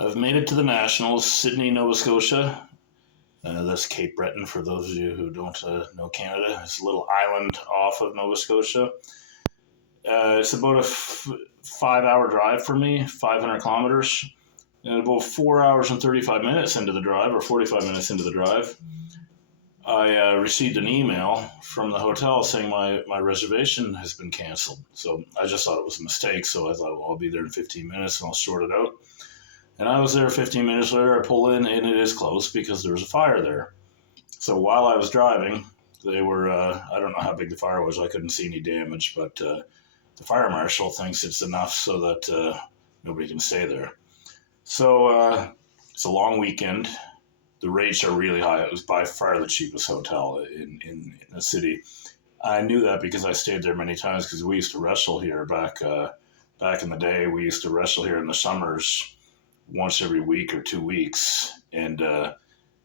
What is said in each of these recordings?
I've made it to the Nationals, Sydney, Nova Scotia. That's Cape Breton for those of you who don't know Canada. It's a little island off of Nova Scotia. It's about a 5 hour drive for me, 500 kilometers. And about 4 hours and 35 minutes into the drive, or 45 minutes into the drive, I received an email from the hotel saying my reservation has been canceled. So I just thought it was a mistake. So I thought, well, I'll be there in 15 minutes and I'll sort it out. And I was there 15 minutes later. I pull in and it is closed because there was a fire there. So while I was driving, they were, I don't know how big the fire was. I couldn't see any damage, but the fire marshal thinks it's enough so that nobody can stay there. So it's a long weekend. The rates are really high. It was by far the cheapest hotel in the city. I knew that because I stayed there many times because we used to wrestle here back in the day. We used to wrestle here in the summers once every week or 2 weeks. And,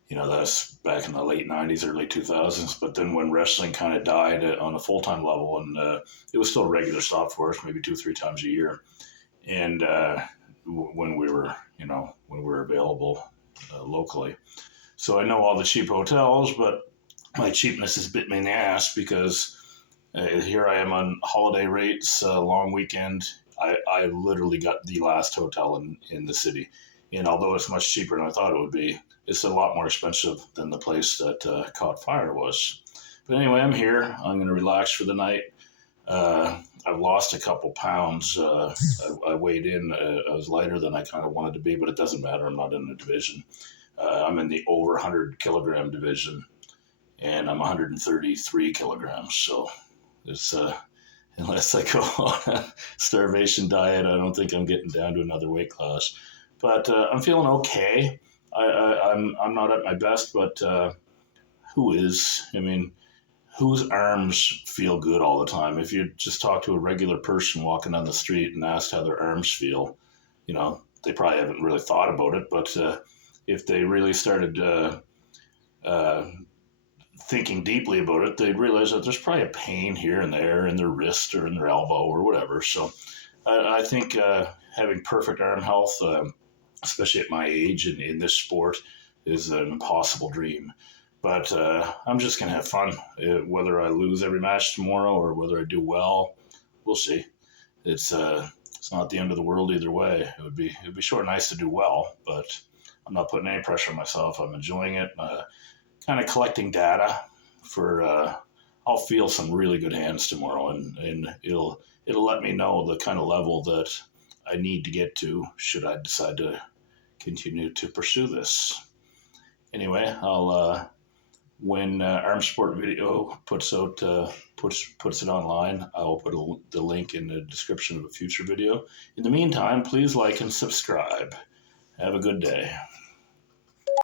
that's back in the late 90s, early 2000s. But then when wrestling kind of died on a full-time level, and it was still a regular stop for us, maybe 2 or 3 times a year. And when we were available locally. So I know all the cheap hotels, but my cheapness has bit me in the ass because here I am on holiday rates, long weekend. I literally got the last hotel in the city. And although it's much cheaper than I thought it would be, it's a lot more expensive than the place that caught fire was. But anyway, I'm here. I'm going to relax for the night. I've lost a couple pounds. I weighed in. I was lighter than I kind of wanted to be, but it doesn't matter. I'm not in the division. I'm in the over 100 kilogram division, and I'm 133 kilograms. So it's unless I go on a starvation diet, I don't think I'm getting down to another weight class. But I'm feeling okay. I'm not at my best, but who is? I mean, whose arms feel good all the time? If you just talk to a regular person walking down the street and ask how their arms feel, they probably haven't really thought about it. But if they really started thinking deeply about it, they'd realize that there's probably a pain here and there in their wrist or in their elbow or whatever. So I think having perfect arm health, especially at my age and in this sport, is an impossible dream. But I'm just going to have fun. Whether I lose every match tomorrow or whether I do well, we'll see. It's not the end of the world either way. It'd be sure nice to do well, but I'm not putting any pressure on myself. I'm enjoying it. Kind of collecting data for. I'll feel some really good hands tomorrow, and it'll let me know the kind of level that I need to get to should I decide to continue to pursue this. Anyway, I'll. When Arm Sport Video puts it online, I will put the link in the description of a future video. In the meantime, please like and subscribe. Have a good day.